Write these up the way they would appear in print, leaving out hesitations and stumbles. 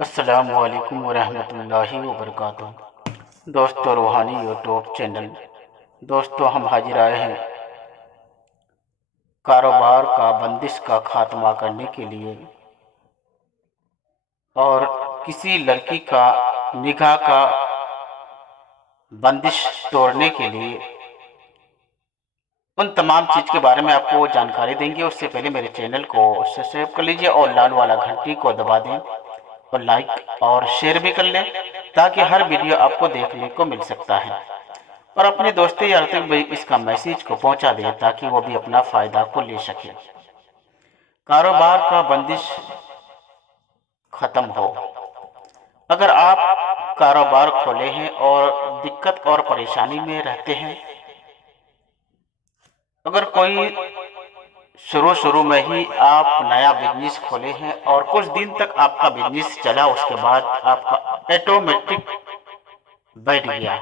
السلام علیکم ورحمۃ اللہ وبرکاتہ۔ دوستو روحانی یوٹیوب چینل، ہم حاضر آئے ہیں کاروبار کا بندش کا خاتمہ کرنے کے لیے اور کسی لڑکی کا نکاح کا بندش توڑنے کے لیے ان تمام چیز کے بارے میں آپ کو جانکاری دیں گے۔ اس سے پہلے میرے چینل کو سبسکرائب کر لیجئے اور لال والا گھنٹی کو دبا دیں اور لائک اور شیئر بھی کر لیں تاکہ ہر ویڈیو آپ کو دیکھنے کو مل سکتا ہے، اور اپنے دوستوں یار تک بھی اس کا میسیج کو پہنچا دیں تاکہ وہ بھی اپنا فائدہ کو لے سکے۔ کاروبار کا بندش ختم ہو۔ اگر آپ کاروبار کھولے ہیں اور دقت اور پریشانی میں رہتے ہیں، اگر کوئی شروع میں ہی آپ نیا بزنس کھولے ہیں اور کچھ دن تک آپ کا بزنس چلا، اس کے بعد آپ کا آٹومیٹک بیٹھ گیا،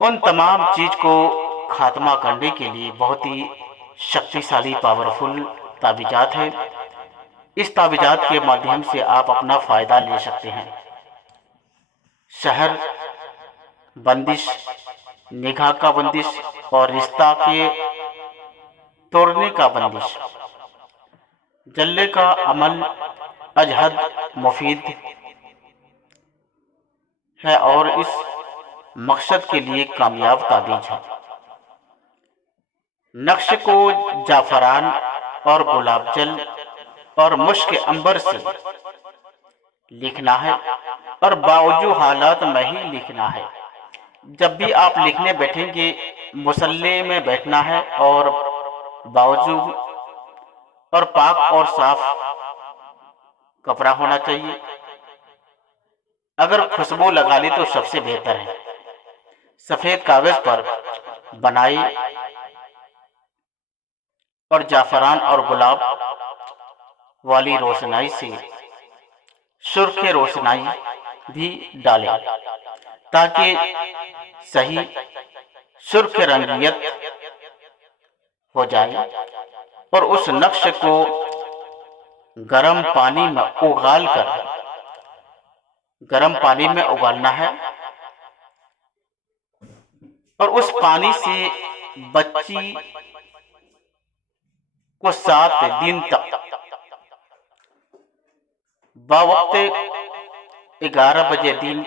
ان تمام چیز کو خاتمہ کرنے کے لیے بہت ہی شکتیشالی پاورفل تعویذات ہے۔ اس تعویذات کے مادھیم سے آپ اپنا فائدہ لے سکتے ہیں۔ شہر بندش، نکاح کا بندش اور رشتہ کے توڑنے کا بندش۔ جلے کا عمل اجہد مفید ہے اور اس مقصد کے لیے کامیاب تعویذ ہے۔ نقش کو جعفران اور گلاب جل اور مشک عنبر سے لکھنا ہے اور باوجود حالات میں ہی لکھنا ہے۔ جب بھی آپ لکھنے بیٹھیں گے، مصلے میں بیٹھنا ہے اور باوجود اور پاک اور صاف کپڑا ہونا چاہیے۔ اگر خوشبو لگا لی تو سب سے بہتر ہے۔ سفید کاغذ پر بنائی اور جعفران اور گلاب والی روشنائی سے سرخ روشنائی بھی ڈالیں تاکہ صحیح سرخ رنگیت ہو جائے، اور اس نقش کو گرم پانی میں اگالنا ہے، اور اس پانی سے بچی کو 7 دن تک بوقت 11 بجے دن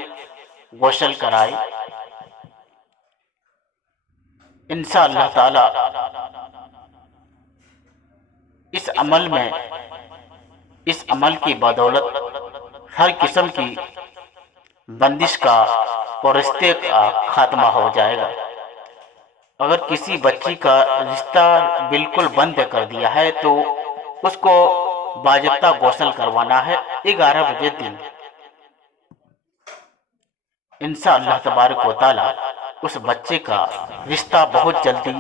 غسل کرائے۔ انشاءاللہ تعالی اس عمل کی بدولت ہر قسم کی بندش کا اور رشتے کا خاتمہ ہو جائے گا۔ اگر کسی بچی کا رشتہ بالکل بند کر دیا ہے تو اس کو باضابطہ غسل کروانا ہے 11 بجے دن۔ انشاءاللہ تبارک و تعالی اس بچے کا رشتہ بہت جلدی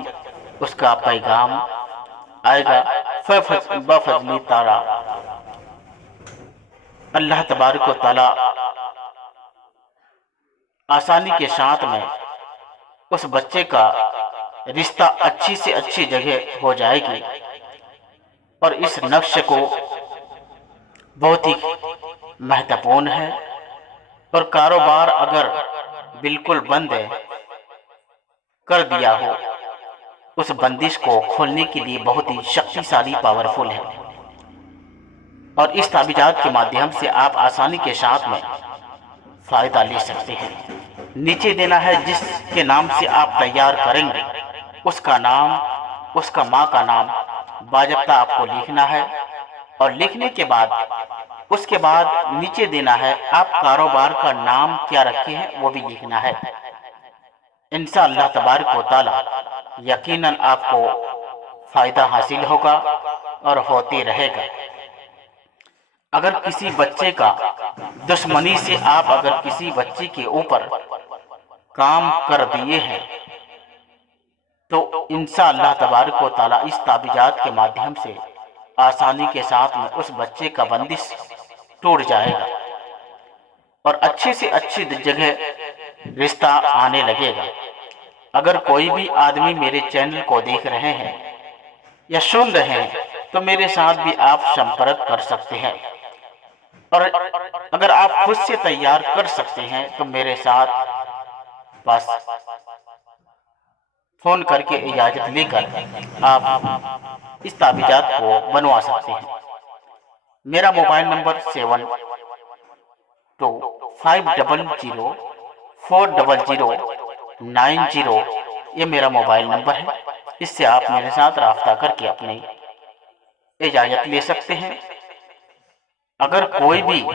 اس کا پیغام آئے گا بفضل تعالی۔ اللہ تبارک و تعالی آسانی کے ساتھ میں اس بچے کا رشتہ اچھی سے اچھی جگہ ہو جائے گی، اور اس نقش کو بہت ہی مہتوپورن ہے، اور کاروبار اگر بالکل بند کر دیا ہو، اس بندش کو کھولنے کے لیے بہت ہی شکتیشالی پاورفل ہے، اور اس تعویذات کے مادھیم سے آپ آسانی کے ساتھ میں فائدہ لے سکتے ہیں۔ نیچے دینا ہے جس کے نام سے آپ تیار کریں گے، اس کا نام، اس کا ماں کا نام باضابطہ آپ کو لکھنا ہے، اور لکھنے کے بعد اس کے بعد نیچے دینا ہے آپ کاروبار کا نام کیا رکھے ہیں وہ بھی لکھنا ہے۔ انشاءاللہ تبارک و تعالی یقیناً آپ کو فائدہ حاصل ہوگا اور ہوتے رہے گا۔ اگر کسی بچے کا دشمنی سے آپ اگر کسی بچے کے اوپر کام کر دیے ہیں تو انشاءاللہ تبارک و تعالی اس تعویذات کے مادھیم سے آسانی کے ساتھ میں اس بچے کا بندش ٹوٹ جائے گا، اور اچھی سے اچھی جگہ رشتہ آنے لگے گا۔ اگر کوئی بھی آدمی میرے چینل کو دیکھ رہے ہیں یا سن رہے ہیں تو میرے ساتھ بھی آپ سمپرک کر سکتے ہیں، اور اگر آپ خود سے تیار کر سکتے ہیں تو میرے ساتھ بس فون کر کے اجازت لے کر آپ اس تعویذات کو بنوا سکتے ہیں۔ میرا موبائل نمبر 7250040090، یہ میرا موبائل نمبر ہے۔ اس سے آپ میرے ساتھ رابطہ کر کے اپنی اجازت لے سکتے ہیں۔ اگر کوئی بھی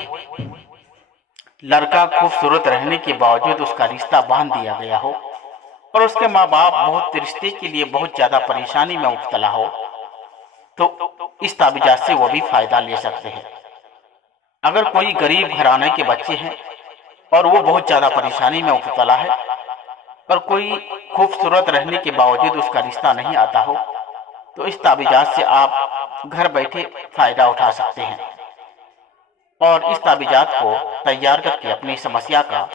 لڑکا خوبصورت رہنے کے باوجود اس کا رشتہ باندھ دیا گیا ہو اور اس کے ماں باپ بہت رشتے کے لیے بہت زیادہ پریشانی میں مبتلا ہو، تو اس تعویذات سے وہ بھی فائدہ لے سکتے ہیں۔ اگر کوئی غریب گھرانے کے بچے ہیں اور وہ بہت زیادہ پریشانی میں مبتلا ہے اور کوئی خوبصورت رہنے کے باوجود اس کا رشتہ نہیں آتا ہو، تو اس تعویذات سے آپ گھر بیٹھے فائدہ اٹھا سکتے ہیں اور اس تعویذات کو تیار کر کے اپنی سمسیا کا